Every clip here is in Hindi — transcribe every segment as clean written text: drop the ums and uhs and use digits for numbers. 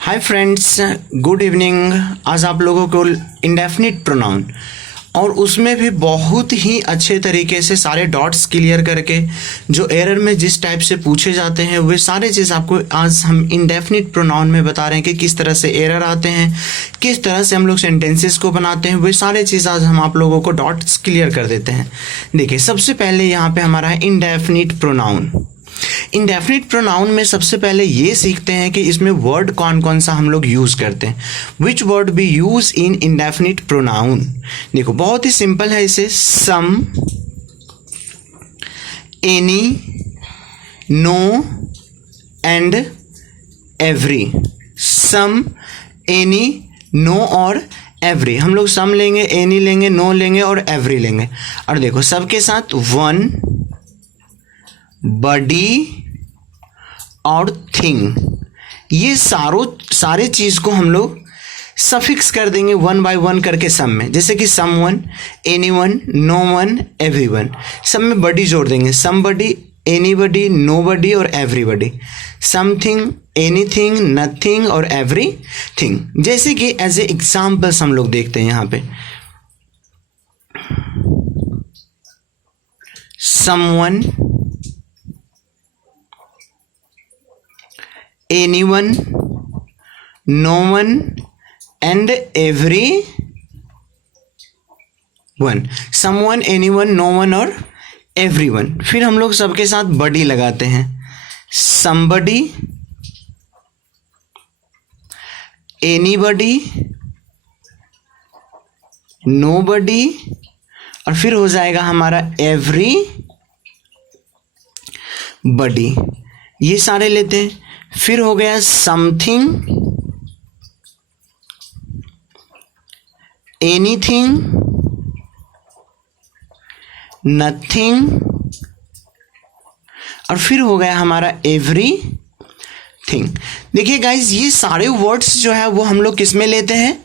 Hi friends, good evening. आज आप लोगों को इंडेफिनिट प्रोनाउन और उसमें भी बहुत ही अच्छे तरीके से सारे डॉट्स क्लियर करके जो एरर में जिस टाइप से पूछे जाते हैं वे सारे चीज़ आपको आज हम इंडेफिनिट प्रोनाउन में बता रहे हैं कि किस तरह से एरर आते हैं, किस तरह से हम लोग सेंटेंसेस को बनाते हैं। वे सारे चीज़ आज हम आप लोगों को डॉट्स क्लियर कर देते हैं। देखिए, सबसे पहले यहाँ पे हमारा है इंडेफिनिट प्रोनाउन। इंडेफिनिट प्रोनाउन में सबसे पहले ये सीखते हैं कि इसमें वर्ड कौन कौन सा हम लोग यूज़ करते हैं। Which word be use in indefinite pronoun. देखो, बहुत ही सिंपल है। इसे some, any, no and every. Some, any, no और एवरी। हम लोग सम लेंगे, एनी लेंगे, नो लेंगे और एवरी लेंगे। और देखो, सबके साथ वन, बडी और थिंग, ये सारे चीज़ को हम लोग सफिक्स कर देंगे वन बाय वन करके सम में। जैसे कि someone, anyone, no one, everyone. सब में बडी जोड़ देंगे, सम बडी, एनी बडी, नो बडी और एवरी बडी। समथिंग, एनीथिंग, नथिंग और एवरी थिंग। जैसे कि एज ए एग्जाम्पल्स हम लोग देखते हैं यहाँ पे, someone, anyone, no one and every one। someone, anyone, no one और everyone। फिर हम लोग सबके साथ बडी लगाते हैं, somebody, anybody, nobody और फिर हो जाएगा हमारा every body। ये सारे लेते हैं। फिर हो गया समथिंग, एनीथिंग, नथिंग और फिर हो गया हमारा एवरी थिंग। देखिए गाइज, ये सारे वर्ड्स जो है वो हम लोग किस में लेते हैं,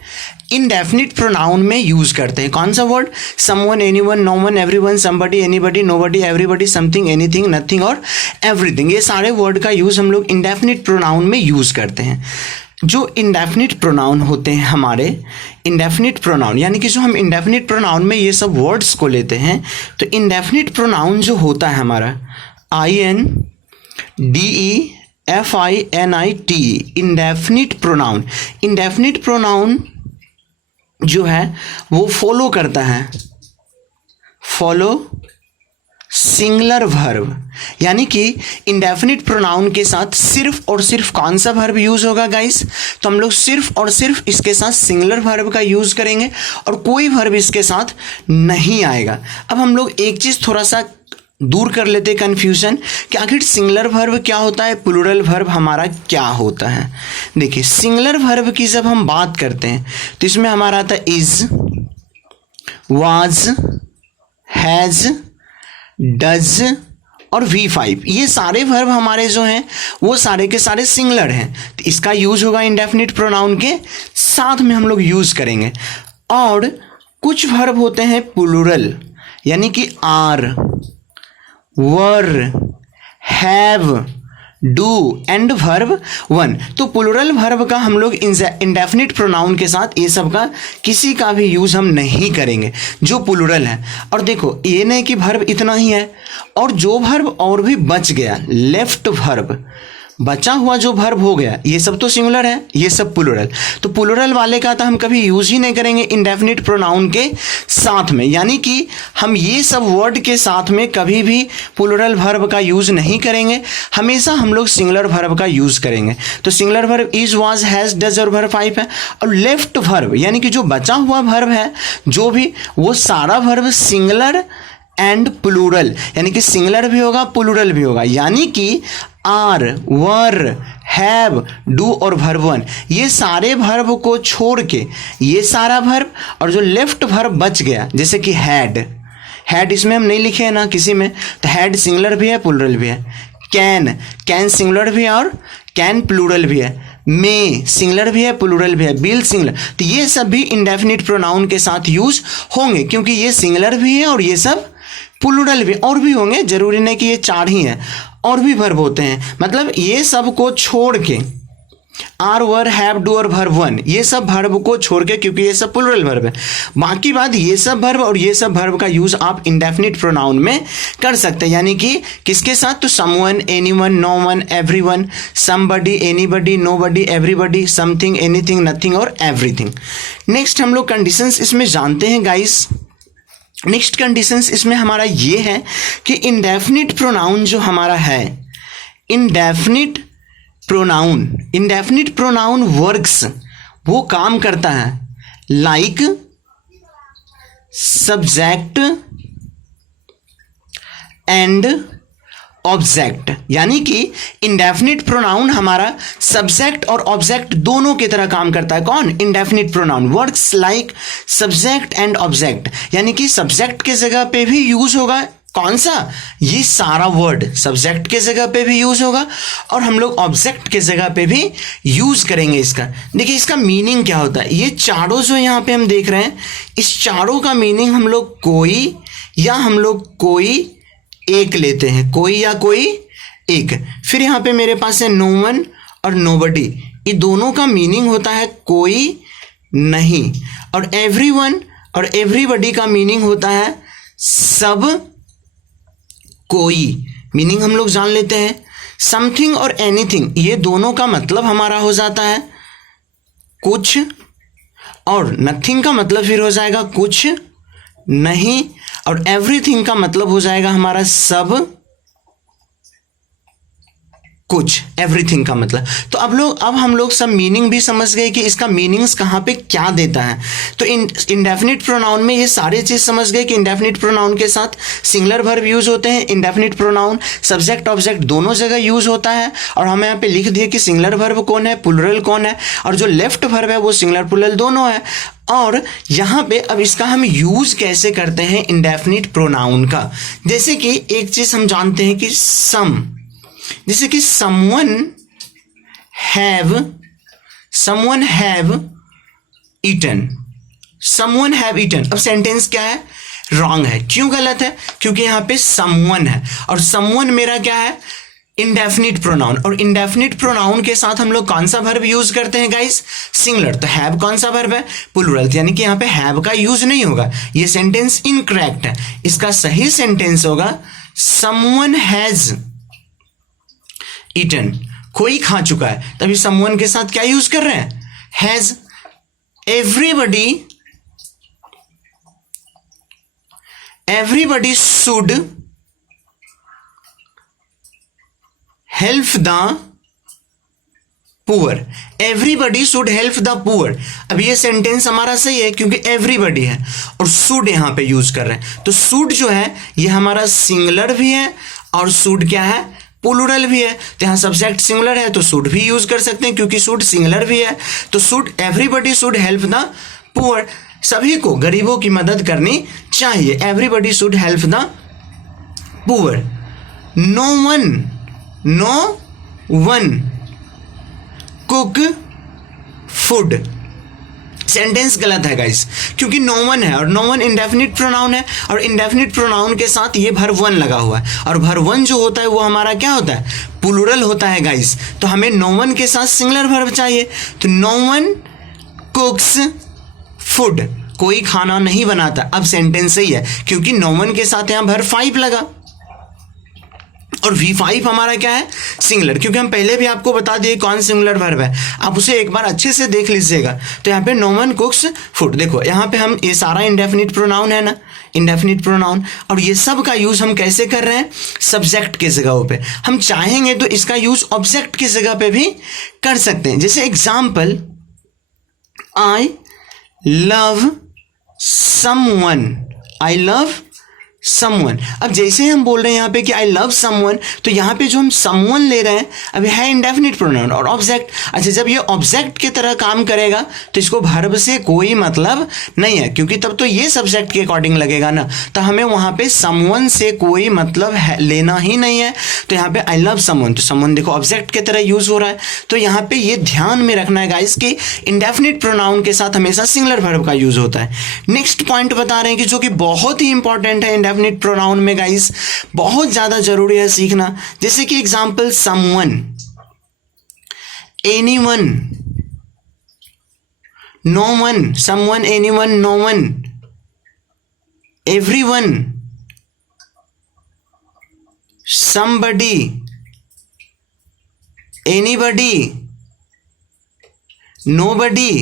इंडेफिनिट प्रोनाउन में यूज करते हैं। कौन सा word, someone, anyone, no one, everyone, somebody, anybody, nobody, everybody, something, anything, nothing और एवरीथिंग। ये सारे वर्ड का यूज हम लोग इंडेफिनिट प्रोनाउन में यूज करते हैं। जो इंडेफिनिट प्रोनाउन होते हैं हमारे, इंडेफिनिट प्रोनाउन यानी कि जो हम इंडेफिनिट प्रोनाउन में ये सब वर्ड्स को लेते हैं, तो इंडेफिनिट प्रोनाउन जो होता है हमारा INDEFINIT, indefinite pronoun. Indefinite pronoun जो है वो फॉलो करता है, फॉलो सिंगुलर वर्ब। यानी कि इंडेफिनिट प्रोनाउन के साथ सिर्फ और सिर्फ कौन सा वर्ब यूज होगा गाइस, तो हम लोग सिर्फ और सिर्फ इसके साथ सिंगुलर वर्ब का यूज करेंगे और कोई वर्ब इसके साथ नहीं आएगा। अब हम लोग एक चीज थोड़ा सा दूर कर लेते हैं कंफ्यूजन कि आखिर सिंगुलर वर्ब क्या होता है, प्लूरल वर्ब हमारा क्या होता है। देखिए, सिंगुलर वर्ब की जब हम बात करते हैं तो इसमें हमारा आता है इज, वाज, हैज, डज और V5। ये सारे वर्ब हमारे जो हैं वो सारे के सारे सिंगुलर हैं, तो इसका यूज होगा इंडेफिनिट प्रोनाउन के साथ में हम लोग यूज करेंगे। और कुछ वर्ब होते हैं प्लूरल, यानी कि are, were, have, do and verb one. तो प्लूरल वर्ब का हम लोग इंडेफिनिट प्रोनाउन के साथ ये सब का किसी का भी यूज हम नहीं करेंगे जो प्लूरल है। और देखो, ये नहीं कि वर्ब इतना ही है, और जो वर्ब और भी बच गया, लेफ्ट वर्ब, बचा हुआ जो वर्ब हो गया, ये सब तो सिंगुलर है, ये सब प्लूरल। तो प्लूरल वाले का तो हम कभी यूज ही नहीं करेंगे इंडेफिनिट प्रोनाउन के साथ में। यानी कि हम ये सब वर्ड के साथ में कभी भी प्लूरल वर्ब का यूज नहीं करेंगे, हमेशा हम लोग सिंगुलर वर्ब का यूज करेंगे। तो singular verb is, was, has, does और वर्ब 5 है। और लेफ्ट वर्ब यानी कि जो बचा हुआ वर्ब है जो भी, वो सारा वर्ब सिंगुलर एंड प्लूरल, यानी कि सिंगुलर भी होगा, प्लूरल भी होगा। यानी कि आर, वर, हैव, डू और वर्ब वन, ये सारे वर्ब को छोड़ के ये सारा वर्ब और जो लेफ्ट वर्ब बच गया, जैसे कि हैड, हैड इसमें हम नहीं लिखे हैं ना किसी में, तो हैड सिंगुलर भी है, प्लूरल भी है। कैन, कैन सिंगुलर भी है और कैन प्लूरल भी है। मे सिंगुलर भी है, प्लूरल भी है। बिल सिंगुलर, तो ये सब भी इंडेफिनिट प्रोनाउन के साथ यूज होंगे, क्योंकि ये सिंगुलर भी है और ये सब प्लूरल भी, और भी होंगे, जरूरी नहीं कि ये 4 ही हैं, और भी वर्ब होते हैं। मतलब ये सब को छोड़ के आर, वर, हैव, डू और वर्ब वन, ये सब वर्ब को छोड़ के, क्योंकि ये सब प्लूरल वर्ब है। बाकी बात ये सब वर्ब और ये सब वर्ब का यूज आप इंडेफिनिट प्रोनाउन में कर सकते हैं, यानी कि किसके साथ, तो someone, anyone, no one, everyone, somebody, anybody, nobody, everybody, something, anything, nothing और एवरीथिंग। नेक्स्ट हम लोग कंडीशंस इसमें जानते हैं गाइस। नेक्स्ट कंडीशंस इसमें हमारा ये है कि इंडेफिनिट प्रोनाउन जो हमारा है, इंडेफिनिट प्रोनाउन वर्क्स, वो काम करता है लाइक सब्जेक्ट एंड ऑब्जेक्ट, यानी कि इंडेफिनिट प्रोनाउन हमारा सब्जेक्ट और ऑब्जेक्ट दोनों की तरह काम करता है। कौन, indefinite pronoun works like subject and object, यानी कि सब्जेक्ट के जगह पे भी यूज होगा, कौन सा, ये सारा वर्ड सब्जेक्ट के जगह पे भी यूज होगा और हम लोग ऑब्जेक्ट के जगह पे भी यूज करेंगे इसका। देखिए इसका मीनिंग क्या होता है, ये चारों जो यहां पे हम देख रहे हैं, इस चारों का मीनिंग हम लोग कोई या हम लोग कोई एक लेते हैं, कोई या कोई एक। फिर यहां पे मेरे पास है नो वन और नोबडी, ये दोनों का मीनिंग होता है कोई नहीं, और एवरीवन और एवरीबडी का मीनिंग होता है सब कोई, मीनिंग हम लोग जान लेते हैं। समथिंग और एनीथिंग, ये दोनों का मतलब हमारा हो जाता है कुछ, और नथिंग का मतलब फिर हो जाएगा कुछ नहीं, और एवरीथिंग का मतलब हो जाएगा हमारा सब कुछ, एवरीथिंग का मतलब। तो अब हम लोग सब मीनिंग भी समझ गए कि इसका मीनिंग्स कहाँ पे क्या देता है। तो इंडेफिनिट प्रोनाउन में ये सारे चीज समझ गए कि इंडेफिनिट प्रोनाउन के साथ सिंगुलर वर्ब यूज होते हैं, इंडेफिनिट प्रोनाउन सब्जेक्ट ऑब्जेक्ट दोनों जगह यूज होता है, और हमें यहाँ पे लिख दिए कि सिंगुलर वर्ब कौन है, प्लूरल कौन है, और जो लेफ्ट वर्ब है वो सिंगुलर प्लूरल दोनों है। और यहाँ पे अब इसका हम यूज कैसे करते हैं इंडेफिनिट प्रोनाउन का, जैसे कि एक चीज हम जानते हैं कि सम, जैसे कि someone have eaten, अब सेंटेंस क्या है, रॉन्ग है। क्यों गलत है, क्योंकि यहां पे someone है, और someone मेरा क्या है, इंडेफिनिट प्रोनाउन, और इंडेफिनिट प्रोनाउन के साथ हम लोग कौन सा वर्ब यूज करते हैं गाइस, सिंगुलर। तो हैव कौन सा वर्ब है, प्लूरल, यानी कि यहां पे हैव का यूज नहीं होगा, ये सेंटेंस इनकरेक्ट है। इसका सही सेंटेंस होगा someone has eaten, कोई खा चुका है, तभी someone के साथ क्या यूज कर रहे हैं, has। everybody should help the poor, everybody should help the poor. अब ये सेंटेंस हमारा सही है क्योंकि एवरीबडी है और शुड यहां पे यूज कर रहे हैं। तो शुड जो है ये हमारा सिंगुलर भी है और शुड क्या है, प्लूरल भी है। तो यहाँ सब्जेक्ट सिंगुलर है तो शुड भी यूज कर सकते हैं क्योंकि शुड सिंगुलर भी है। तो should, everybody should help the poor, सभी को गरीबों की मदद करनी चाहिए। Everybody should help the poor. No one cook food, sentence गलत है गाइस क्योंकि नो वन है और नो वन इंडेफिनिट प्रोनाउन है और इंडेफिनिट प्रोनाउन के साथ ये वर्ब वन लगा हुआ है और वर्ब वन जो होता है वो हमारा क्या होता है, प्लूरल होता है गाइस। तो हमें नो वन के साथ सिंगुलर वर्ब चाहिए। तो नो वन कुक्स फूड, कोई खाना नहीं बनाता। अब सेंटेंस सही है क्योंकि नो वन के साथ यहां वर्ब फाइव लगा और V5 हमारा क्या है, सिंगुलर, क्योंकि हम पहले भी आपको बता दिए कौन सिंगुलर वर्ब है, आप उसे एक बार अच्छे से देख लीजिएगा। तो यहाँ पे नो वन कुक्स फूड, देखो यहाँ पे हम ये सारा इंडेफिनिट प्रोनाउन है ना, इंडेफिनिट प्रोनाउन, और ये सब का यूज हम कैसे कर रहे हैं, सब्जेक्ट की जगहों पे। हम चाहेंगे तो इसका यूज ऑब्जेक्ट की जगह पे भी कर सकते हैं। जैसे example, I love someone, I love someone. अब जैसे हम बोल रहे हैं यहाँ पे कि आई लव समवन, तो यहाँ पे जो हम समवन ले रहे हैं अभी है इंडेफिनिट प्रोनाउन और ऑब्जेक्ट। अच्छा, जब ये ऑब्जेक्ट की तरह काम करेगा तो इसको वर्ब से कोई मतलब नहीं है क्योंकि तब तो ये सब्जेक्ट के अकॉर्डिंग लगेगा ना, तो हमें वहाँ पे समवन से कोई मतलब लेना ही नहीं है। तो यहाँ पे आई लव समवन, तो समवन देखो ऑब्जेक्ट की तरह यूज हो रहा है। तो यहाँ पे ये ध्यान में रखना है गाइस कि इंडेफिनिट प्रोनाउन के साथ हमेशा सिंगुलर वर्ब का यूज होता है। नेक्स्ट पॉइंट बता रहे हैं कि जो कि बहुत ही इंपॉर्टेंट है इंडेफिनिट प्रोनाउन में गाइस, बहुत ज्यादा जरूरी है सीखना। जैसे कि example someone, anyone, no one, someone, anyone, no one, everyone, somebody, anybody, nobody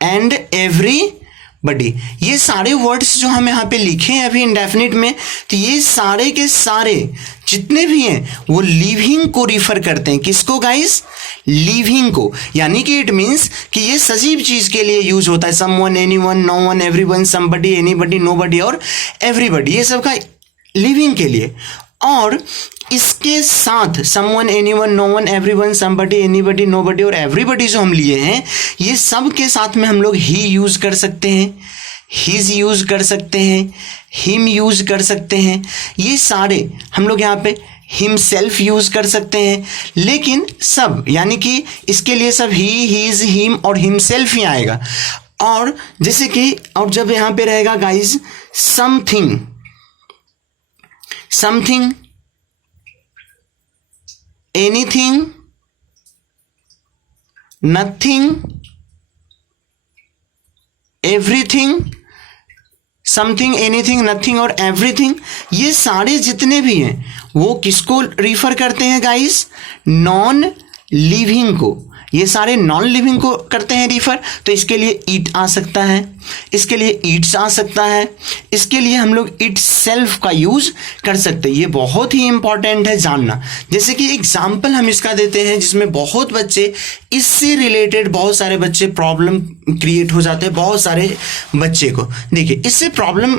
and everybody। ये सारे वर्ड्स जो हम यहाँ पे लिखे हैं अभी इंडेफिनिट में, तो ये सारे के सारे जितने भी हैं वो लिविंग को रिफर करते हैं। किसको गाइस? लिविंग को। यानी कि इट मीन्स कि ये सजीव चीज के लिए यूज होता है। Someone, anyone, no one, everyone, somebody, anybody, nobody और एवरीबडी, ये सब का लिविंग के लिए। और इसके साथ someone, anyone, no one, everyone, somebody, anybody, nobody और एवरीबडी जो हम लिए हैं, ये सब के साथ में हम लोग ही यूज कर सकते हैं, हिज यूज कर सकते हैं, हिम यूज कर सकते हैं। ये सारे हम लोग यहाँ पे हिमसेल्फ यूज कर सकते हैं। लेकिन सब यानी कि इसके लिए सब ही, हिज, हिम और हिमसेल्फ ही आएगा। और जैसे कि और जब यहाँ पे रहेगा guys something, something, anything, nothing, everything, something, anything, nothing और एवरीथिंग, ये सारे जितने भी हैं वो किसको रिफर करते हैं गाइस? नॉन लिविंग को। ये सारे नॉन लिविंग को करते हैं रिफर। तो इसके लिए ईट आ सकता है, इसके लिए ईट्स आ सकता है, इसके लिए हम लोग इट सेल्फ का यूज कर सकते हैं। ये बहुत ही इंपॉर्टेंट है जानना। जैसे कि एग्जाम्पल हम इसका देते हैं जिसमें बहुत बच्चे इससे रिलेटेड, बहुत सारे बच्चे प्रॉब्लम क्रिएट हो जाते हैं बहुत सारे बच्चे को। देखिए इससे प्रॉब्लम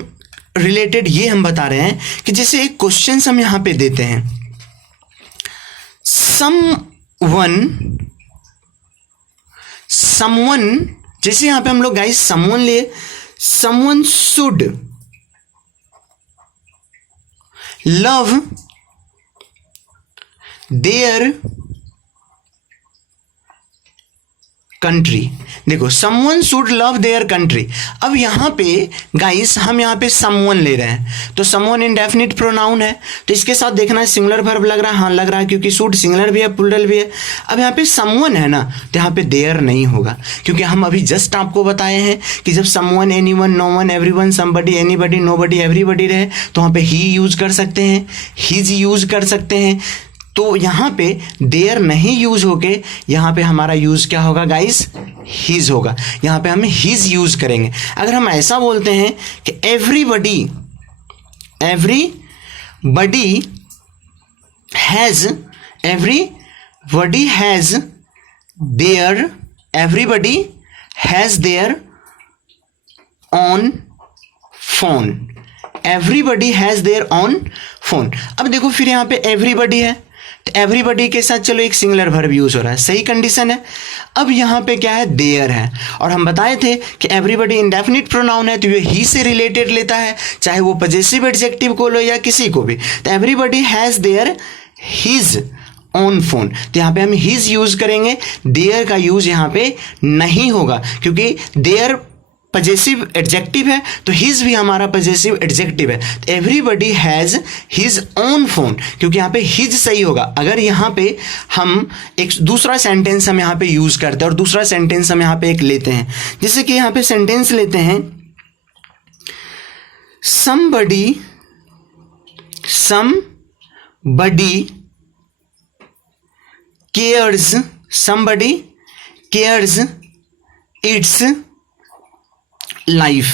रिलेटेड ये हम बता रहे हैं कि जैसे एक क्वेश्चन हम यहां पे देते हैं, समवन, जैसे यहां पे हम लोग गाइस समवन लिए, someone should love their country. देखो someone should love their country. अब यहां पे गाइस हम यहां पे समवन ले रहे हैं, तो समवन इंडेफिनिट प्रोनाउन है, तो इसके साथ देखना है सिंगुलर वर्ब लग रहा है। हाँ लग रहा है, क्योंकि शुड सिंगुलर भी है, प्लूरल भी है। अब यहाँ पे समवन है ना, तो यहाँ पे देयर नहीं होगा, क्योंकि हम अभी जस्ट आपको बताए हैं कि जब someone, anyone, no one, everyone, somebody, anybody, nobody, everybody रहे तो वहाँ पे ही यूज कर सकते हैं, हिज यूज कर सकते हैं। तो यहाँ पे देयर नहीं यूज होके यहाँ पे हमारा यूज क्या होगा गाइस? हिज होगा। यहाँ पे हम हिज यूज करेंगे। अगर हम ऐसा बोलते हैं कि everybody has their on phone. Everybody has their on phone. अब देखो फिर यहाँ पे एवरीबडी है, तो एवरीबडी के साथ चलो एक सिंगुलर वर्ब यूज हो रहा है, सही कंडीशन है। अब यहाँ पे क्या है? देयर है। और हम बताए थे कि एवरीबडी इंडेफिनिट प्रोनाउन है, तो ये ही से रिलेटेड लेता है, चाहे वो पजेसिव एडजेक्टिव को लो या किसी को भी। तो everybody has their his on phone, तो यहाँ पे हम हिज यूज करेंगे, देयर का यूज यहाँ पे नहीं होगा, क्योंकि देयर पजेसिव एडजेक्टिव है, तो हिज भी हमारा पजेसिव एडजेक्टिव है। तो everybody has his own phone, क्योंकि यहाँ पे हिज सही होगा। अगर यहाँ पे हम एक दूसरा सेंटेंस हम यहाँ पे यूज करते हैं और दूसरा सेंटेंस हम यहाँ पे एक लेते हैं, जैसे कि यहाँ पे सेंटेंस लेते हैं somebody cares its लाइफ।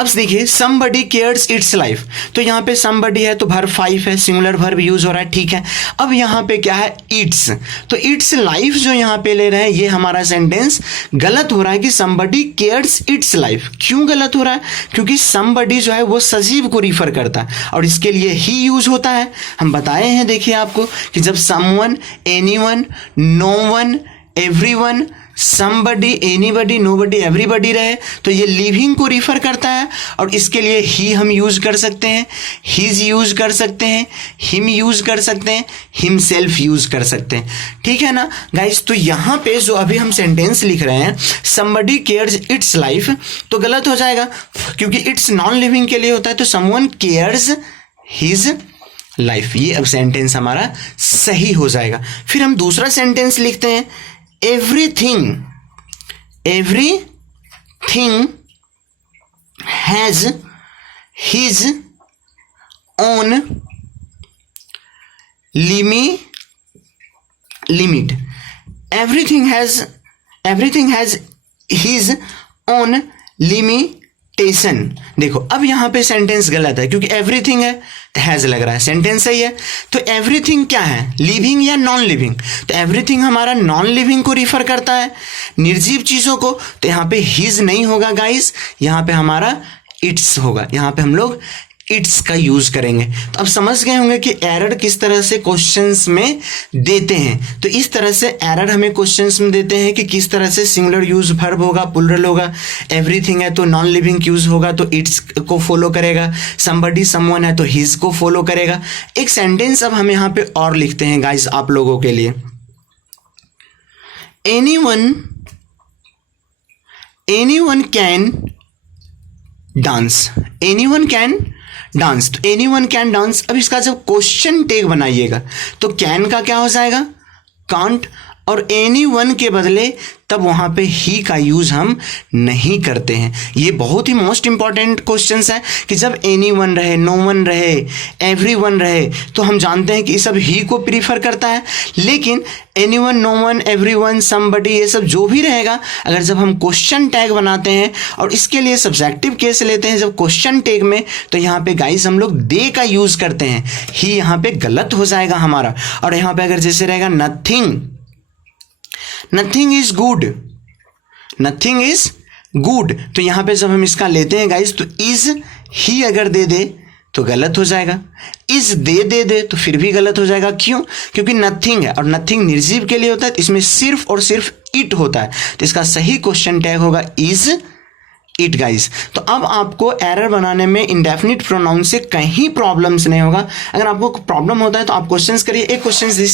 अब देखिए somebody cares its life, तो यहाँ पे somebody है तो वर्ब 5 है, सिंगुलर वर्ब यूज हो रहा है, ठीक है। अब यहाँ पे क्या है? its, तो its life जो यहाँ पे ले रहे हैं ये हमारा सेंटेंस गलत हो रहा है कि somebody cares its life। क्यों गलत हो रहा है? क्योंकि somebody जो है वो सजीव को रिफर करता है और इसके लिए ही यूज होता है। हम बताए हैं देखिए आपको कि जब someone, anyone, no one, everyone, somebody, anybody, nobody, everybody रहे तो ये लिविंग को रिफर करता है और इसके लिए ही हम यूज कर सकते हैं, हिज यूज कर सकते हैं, हिम यूज कर सकते हैं, हिमसेल्फ यूज कर सकते हैं, ठीक है ना गाइस। तो यहाँ पे जो अभी हम सेंटेंस लिख रहे हैं somebody cares its life, तो गलत हो जाएगा क्योंकि इट्स नॉन लिविंग के लिए होता है, तो someone cares his लाइफ, ये अब सेंटेंस हमारा सही हो जाएगा। फिर हम दूसरा सेंटेंस लिखते हैं everything has his own limit. Everything has his own limitation. देखो अब यहां पे सेंटेंस गलत है क्योंकि एवरीथिंग है तो हैज लग रहा है, सेंटेंस सही है। तो एवरीथिंग क्या है, लिविंग या नॉन लिविंग? तो एवरीथिंग हमारा नॉन लिविंग को रिफर करता है, निर्जीव चीजों को। तो यहां पे हिज नहीं होगा गाइस, यहां पे हमारा इट्स होगा। यहां पे हम लोग इट्स का यूज करेंगे। तो अब समझ गए होंगे कि एरर किस तरह से क्वेश्चंस में देते हैं। तो इस तरह से एरर हमें क्वेश्चंस में देते हैं कि किस तरह से सिंगुलर यूज वर्ब होगा, प्लुरल होगा। एवरीथिंग है तो नॉन लिविंग यूज होगा तो इट्स को फॉलो करेगा। समबडी समवन है तो हिज को फॉलो करेगा। एक सेंटेंस अब हम यहां पे और लिखते हैं गाइस आप लोगों के लिए। Anyone can dance. Anyone can dance. तो एनीवन कैन डांस। अब इसका जब क्वेश्चन टैग बनाइएगा तो कैन का क्या हो जाएगा, कांट, और एनीवन के बदले तब वहां पे ही का यूज हम नहीं करते हैं। ये बहुत ही मोस्ट इंपॉर्टेंट क्वेश्चंस है कि जब एनीवन रहे, नो वन रहे, एवरीवन रहे तो हम जानते हैं कि ये सब ही को प्रीफर करता है। लेकिन anyone, no one, everyone, somebody, ये सब जो भी रहेगा, अगर जब हम क्वेश्चन टैग बनाते हैं और इसके लिए सब्जेक्टिव केस लेते हैं जब क्वेश्चन टैग में, तो यहाँ पे गाइस हम लोग दे का यूज करते हैं। ही यहाँ पे गलत हो जाएगा हमारा। और यहाँ पे अगर जैसे रहेगा nothing is good, nothing is good, तो यहां पे जब हम इसका लेते हैं गाइस तो इज ही अगर दे दे तो गलत हो जाएगा, इज दे तो फिर भी गलत हो जाएगा। क्यों? क्योंकि नथिंग है और नथिंग निर्जीव के लिए होता है, तो इसमें सिर्फ और सिर्फ इट होता है। तो इसका सही क्वेश्चन टैग होगा इज इट गाइस। तो अब आपको एरर बनाने में इंडेफिनिट प्रोनाउन से कहीं प्रॉब्लम्स नहीं होगा। अगर आपको प्रॉब्लम होता है तो आप क्वेश्चंस करिए। एक क्वेश्चन जिससे